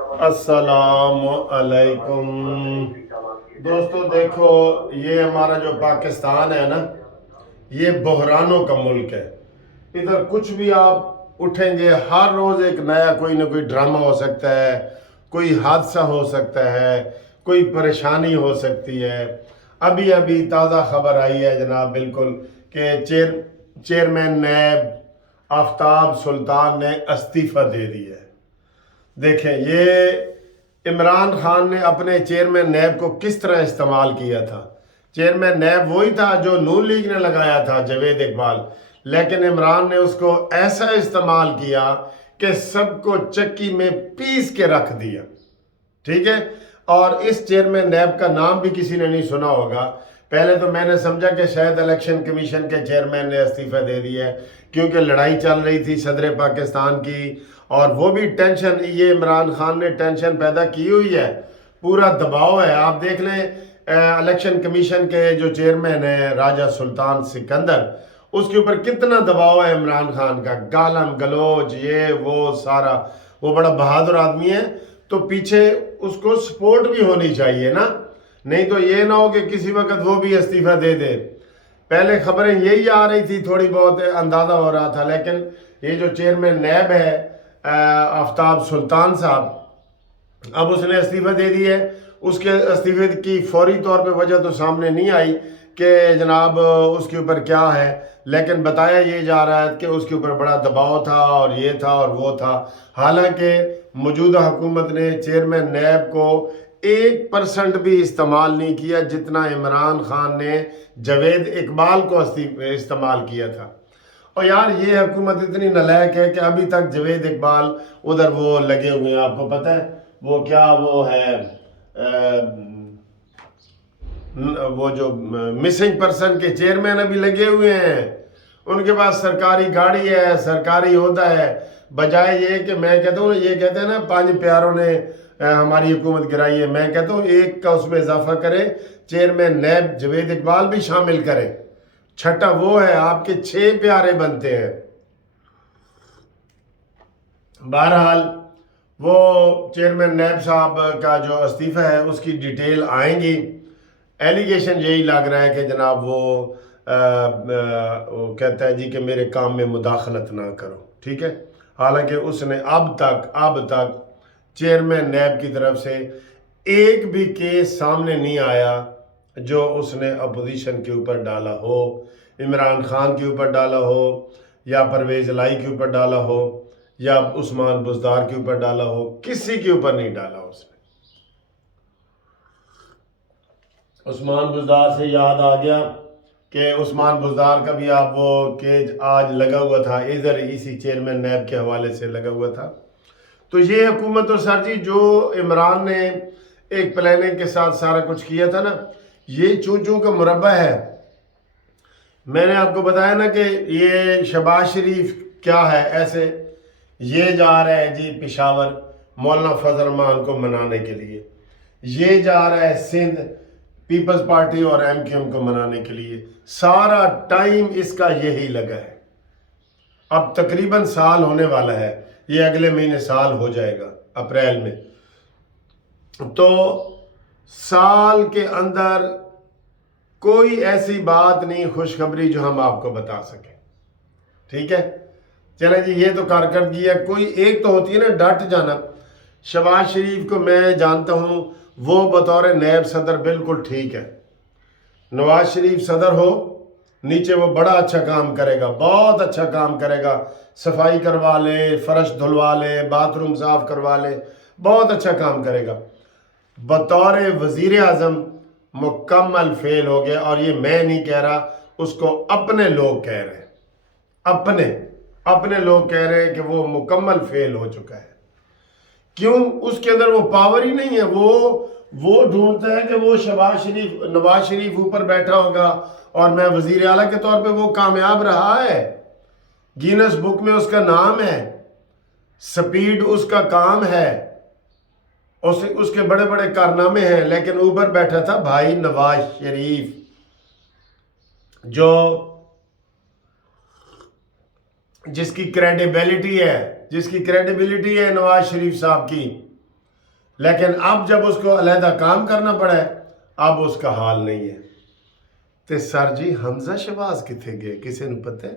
السلام علیکم دوستو، دیکھو یہ ہمارا جو پاکستان ہے نا، یہ بحرانوں کا ملک ہے۔ ادھر کچھ بھی آپ اٹھیں گے، ہر روز ایک نیا کوئی نہ کوئی ڈرامہ ہو سکتا ہے، کوئی حادثہ ہو سکتا ہے، کوئی پریشانی ہو سکتی ہے۔ ابھی تازہ خبر آئی ہے جناب، بالکل کہ چیئرمین نیب آفتاب سلطان نے استعفیٰ دے دیا ہے۔ دیکھیں یہ عمران خان نے اپنے چیئرمین نیب کو کس طرح استعمال کیا تھا۔ چیئرمین نیب وہی تھا جو نون لیگ نے لگایا تھا، جاوید اقبال، لیکن عمران نے اس کو ایسا استعمال کیا کہ سب کو چکی میں پیس کے رکھ دیا، ٹھیک ہے۔ اور اس چیئرمین نیب کا نام بھی کسی نے نہیں سنا ہوگا۔ پہلے تو میں نے سمجھا کہ شاید الیکشن کمیشن کے چیئرمین نے استعفیٰ دے دیا ہے، کیونکہ لڑائی چل رہی تھی صدر پاکستان کی، اور وہ بھی ٹینشن، یہ عمران خان نے ٹینشن پیدا کی ہوئی ہے، پورا دباؤ ہے۔ آپ دیکھ لیں الیکشن کمیشن کے جو چیئرمین ہیں راجہ سلطان سکندر، اس کے اوپر کتنا دباؤ ہے عمران خان کا، گالم گلوچ یہ وہ سارا۔ وہ بڑا بہادر آدمی ہے، تو پیچھے اس کو سپورٹ بھی ہونی چاہیے نا، نہیں تو یہ نہ ہو کہ کسی وقت وہ بھی استعفیٰ دے دے۔ پہلے خبریں یہی آ رہی تھی، تھوڑی بہت اندازہ ہو رہا تھا، لیکن یہ جو چیئرمین نیب ہے آفتاب سلطان صاحب، اب اس نے استعفیٰ دے دی ہے۔ اس کے استعفے کی فوری طور پہ وجہ تو سامنے نہیں آئی کہ جناب اس کے اوپر کیا ہے، لیکن بتایا یہ جا رہا ہے کہ اس کے اوپر بڑا دباؤ تھا اور یہ تھا اور وہ تھا۔ حالانکہ موجودہ حکومت نے چیئرمین نیب کو 1% بھی استعمال نہیں کیا جتنا عمران خان نے جاوید اقبال کو استعمال کیا تھا۔ اور یار یہ حکومت اتنی نالائق ہے کہ ابھی تک جاوید اقبال ادھر وہ لگے ہوئے ہیں، آپ کو پتہ ہے وہ کیا وہ ہے، وہ جو مسنگ پرسن کے چیئرمین ابھی لگے ہوئے ہیں، ان کے پاس سرکاری گاڑی ہے، سرکاری عہدہ ہے، بجائے یہ کہ میں کہتا ہوں، یہ کہتے ہیں نا 5 پیاروں نے ہماری حکومت گرائی ہے، میں کہتا ہوں ایک کا اس میں اضافہ کرے، چیئرمین نیب جاوید اقبال بھی شامل کرے، چھٹا وہ ہے، آپ کے 6 پیارے بنتے ہیں۔ بہرحال وہ چیئرمین نیب صاحب کا جو استعفیٰ ہے اس کی ڈیٹیل آئیں گی۔ ایلیگیشن یہی لگ رہا ہے کہ جناب وہ کہتا ہے جی کہ میرے کام میں مداخلت نہ کرو، ٹھیک ہے۔ حالانکہ اس نے اب تک چیئرمین نیب کی طرف سے ایک بھی کیس سامنے نہیں آیا جو اس نے اپوزیشن کے اوپر ڈالا ہو، عمران خان کے اوپر ڈالا ہو، یا پرویز الہی کے اوپر ڈالا ہو، یا عثمان بزدار کے اوپر ڈالا ہو، کسی کے اوپر نہیں ڈالا اس نے۔ عثمان بزدار سے یاد آ گیا کہ عثمان بزدار کا بھی آپ وہ کیج آج لگا ہوا تھا، ادھر اسی چیئرمین نیب کے حوالے سے لگا ہوا تھا۔ تو یہ حکومت تو سر جی جو عمران نے ایک پلاننگ کے ساتھ سارا کچھ کیا تھا نا، یہ چون کا مربع ہے۔ میں نے آپ کو بتایا نا کہ یہ شہباز شریف کیا ہے، ایسے یہ جا رہا ہے جی پشاور مولانا فضل الرحمان کو منانے کے لیے، یہ جا رہا ہے سندھ پیپلز پارٹی اور MQM کو منانے کے لیے، سارا ٹائم اس کا یہی لگا ہے۔ اب تقریباً سال ہونے والا ہے، یہ اگلے مہینے سال ہو جائے گا اپریل میں، تو سال کے اندر کوئی ایسی بات نہیں خوشخبری جو ہم آپ کو بتا سکیں، ٹھیک ہے۔ چلیں جی، یہ تو کارکردگی ہے، کوئی ایک تو ہوتی ہے نا ڈٹ جانا۔ شہباز شریف کو میں جانتا ہوں، وہ بطور نیب صدر بالکل ٹھیک ہے، نواز شریف صدر ہو نیچے وہ بڑا اچھا کام کرے گا، بہت اچھا کام کرے گا، صفائی کروا لے، فرش دھلوا لے، باتھ روم صاف کروا لے، بہت اچھا کام کرے گا۔ بطور وزیر اعظم مکمل فیل ہو گیا، اور یہ میں نہیں کہہ رہا، اس کو اپنے لوگ کہہ رہے ہیں، اپنے لوگ کہہ رہے ہیں کہ وہ مکمل فیل ہو چکا ہے۔ کیوں؟ اس کے اندر وہ پاور ہی نہیں ہے۔ وہ ڈھونڈتا ہے کہ وہ نواز شریف اوپر بیٹھا ہوگا اور میں وزیر اعلیٰ کے طور پہ وہ کامیاب رہا ہے، گینس بک میں اس کا نام ہے، سپیڈ اس کا کام ہے، اس کے بڑے بڑے کارنامے ہیں، لیکن اوپر بیٹھا تھا بھائی نواز شریف، جس کی کریڈیبلٹی ہے نواز شریف صاحب کی، لیکن اب جب اس کو علیحدہ کام کرنا پڑا ہے اب اس کا حال نہیں ہے. تے سر جی حمزہ شہباز کتنے گئے کسی نے پتہ ہے؟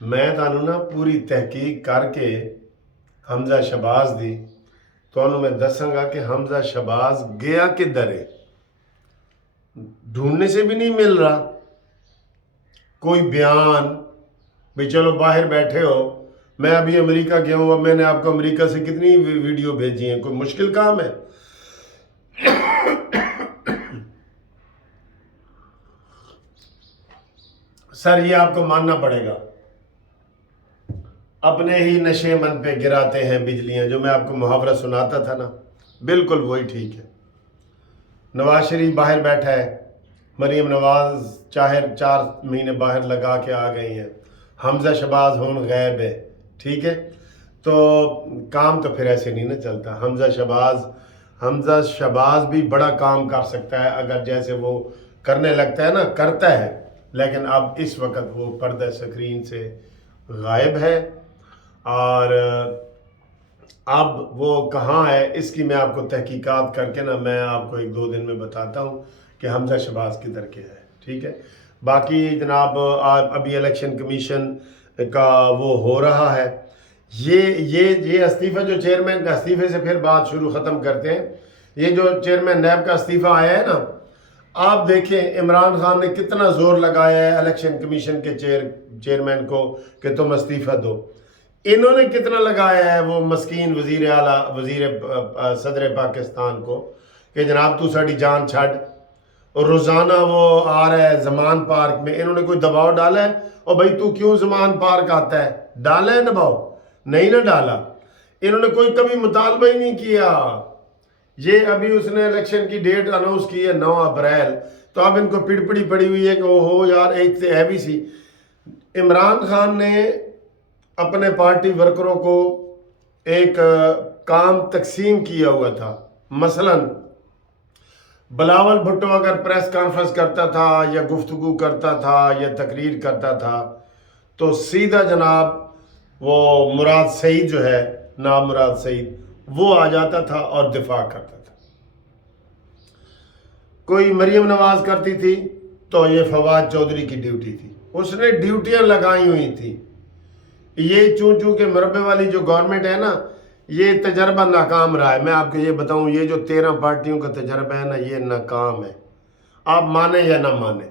میں تانوں نا پوری تحقیق کر کے حمزہ شہباز دی تو میں دساں گا کہ حمزہ شہباز گیا کدھر ہے. ڈھونڈنے سے بھی نہیں مل رہا کوئی بیان بھی چلو باہر بیٹھے ہو. میں ابھی امریکہ گیا ہوں. اب میں نے آپ کو امریکہ سے کتنی ویڈیو بھیجی ہیں. کوئی مشکل کام ہے؟ سر یہ آپ کو ماننا پڑے گا. اپنے ہی نشے من پہ گراتے ہیں بجلیاں. جو میں آپ کو محاورہ سناتا تھا نا بالکل وہی ٹھیک ہے. نواز شریف باہر بیٹھا ہے. مریم نواز چاہے 4 مہینے باہر لگا کے آ گئی ہیں. حمزہ شہباز ہون غیب ہے. ٹھیک ہے تو کام تو پھر ایسے نہیں نہ چلتا. حمزہ شہباز بھی بڑا کام کر سکتا ہے اگر جیسے وہ کرنے لگتا ہے نا کرتا ہے. لیکن اب اس وقت وہ پردہ سکرین سے غائب ہے اور اب وہ کہاں ہے اس کی میں آپ کو تحقیقات کر کے نا میں آپ کو 1-2 دن میں بتاتا ہوں کہ حمزہ شہباز کدھر کے ہے. ٹھیک ہے باقی جناب ابھی الیکشن کمیشن کا وہ ہو رہا ہے. یہ استعفیٰ جو چیئرمین کا استعفے سے پھر بات شروع ختم کرتے ہیں. یہ جو چیئرمین نیب کا استعفیٰ آیا ہے نا آپ دیکھیں عمران خان نے کتنا زور لگایا ہے الیکشن کمیشن کے چیئرمین کو کہ تم استعفیٰ دو. انہوں نے کتنا لگایا ہے وہ مسکین وزیر صدر پاکستان کو کہ جناب تو ساڑی جان چھڑ. اور روزانہ وہ آ رہا ہے زمان پارک میں. انہوں نے کوئی دباؤ ڈالا ہے اور بھائی تو کیوں زمان پارک آتا ہے؟ ڈالا ہے دباؤ؟ نہیں نہ ڈالا. انہوں نے کوئی کبھی مطالبہ ہی نہیں کیا. یہ ابھی اس نے الیکشن کی ڈیٹ اناؤنس کی ہے 9 اپریل تو اب ان کو پڑپڑی پڑی ہوئی ہے کہ اوہو یار ایک سے ہے بھی سی. عمران خان نے اپنے پارٹی ورکروں کو ایک کام تقسیم کیا ہوا تھا. مثلاً بلاول بھٹو اگر پریس کانفرنس کرتا تھا یا گفتگو کرتا تھا یا تقریر کرتا تھا تو سیدھا جناب وہ مراد سعید جو ہے نام مراد سعید وہ آ جاتا تھا اور دفاع کرتا تھا. کوئی مریم نواز کرتی تھی تو یہ فواد چودھری کی ڈیوٹی تھی. اس نے ڈیوٹیاں لگائی ہوئی تھی. یہ چون کہ مربع والی جو گورنمنٹ ہے نا یہ تجربہ ناکام رہا ہے. میں آپ کو یہ بتاؤں یہ جو 13 پارٹیوں کا تجربہ ہے نا یہ ناکام ہے. آپ مانیں یا نہ مانیں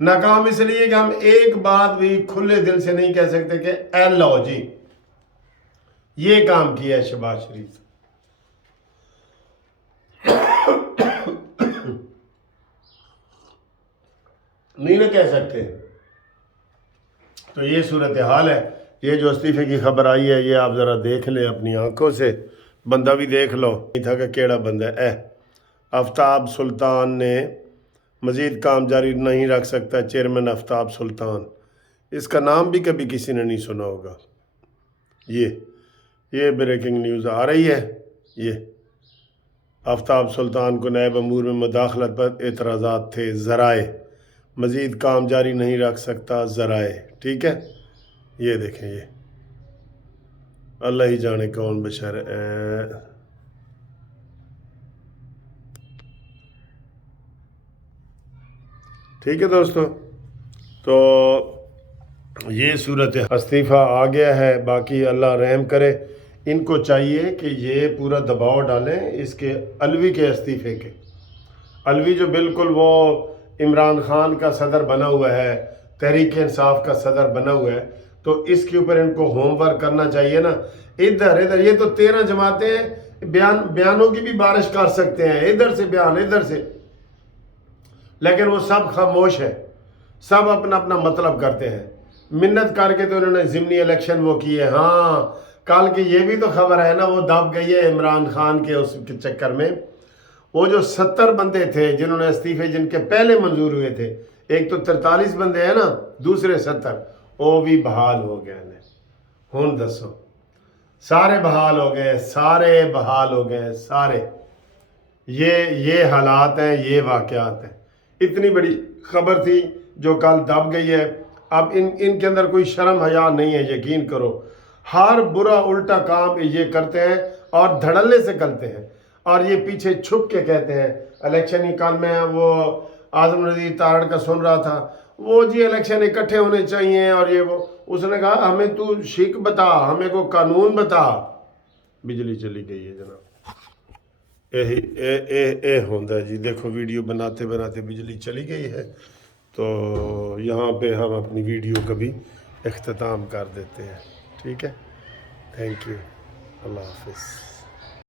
ناکام اس لیے کہ ہم ایک بات بھی کھلے دل سے نہیں کہہ سکتے کہ اے لو جی یہ کام کیا ہے شہباز شریف. نہیں نہ کہہ سکتے. تو یہ صورتحال ہے. یہ جو استعفے کی خبر آئی ہے یہ آپ ذرا دیکھ لیں اپنی آنکھوں سے. بندہ بھی دیکھ لو نہیں تھا کہ کیڑا بندہ ہے. آفتاب سلطان نے مزید کام جاری نہیں رکھ سکتا. چیئرمین آفتاب سلطان اس کا نام بھی کبھی کسی نے نہیں سنا ہوگا. یہ بریکنگ نیوز آ رہی ہے. یہ آفتاب سلطان کو نیب امور میں مداخلت پر اعتراضات تھے. ذرائع مزید کام جاری نہیں رکھ سکتا. ذرائع ٹھیک ہے. یہ دیکھیں یہ اللہ ہی جانے کون بشر ہے. ٹھیک ہے دوستو تو یہ صورت استعفیٰ آ گیا ہے. باقی اللہ رحم کرے. ان کو چاہیے کہ یہ پورا دباؤ ڈالیں اس کے علوی کے استعفے کے. علوی جو بالکل وہ عمران خان کا صدر بنا ہوا ہے تحریک انصاف کا صدر بنا ہوا ہے تو اس کے اوپر ان کو ہوم ورک کرنا چاہیے نا. ادھر یہ تو 13 جماعتیں بیانوں کی بھی بارش کر سکتے ہیں. ادھر سے بیان ادھر سے لیکن وہ سب خاموش ہے. سب اپنا اپنا مطلب کرتے ہیں. منت کر کے تو انہوں نے ضمنی الیکشن وہ کیے. ہاں کل کی یہ بھی تو خبر ہے نا وہ دب گئی ہے عمران خان کے اس کے چکر میں. وہ جو 70 بندے تھے جنہوں نے استعفے جن کے پہلے منظور ہوئے تھے ایک تو 43 بندے ہیں نا دوسرے 70 وہ بھی بحال ہو گئے ہیں. ہوں دسو سارے بحال ہو گئے. سارے یہ حالات ہیں. یہ واقعات ہیں. اتنی بڑی خبر تھی جو کل دب گئی ہے. اب ان کے اندر کوئی شرم حیا نہیں ہے. یقین کرو ہر برا الٹا کام یہ کرتے ہیں اور دھڑلے سے کرتے ہیں، اور یہ پیچھے چھپ کے کہتے ہیں الیکشن ہی کل میں وہ اعظم نذیر تارڑ کا سن رہا تھا، وہ جی الیکشن اکٹھے ہونے چاہیے اور یہ وہ، اس نے کہا ہمیں تو شک بتا، ہمیں کو قانون بتا۔ بجلی چلی گئی ہے جناب، اے ہوندہ جی، دیکھو ویڈیو بناتے بناتے بجلی چلی گئی ہے، تو یہاں پہ ہم اپنی ویڈیو کا بھی اختتام کر دیتے ہیں، ٹھیک ہے، تھینک یو، اللہ حافظ۔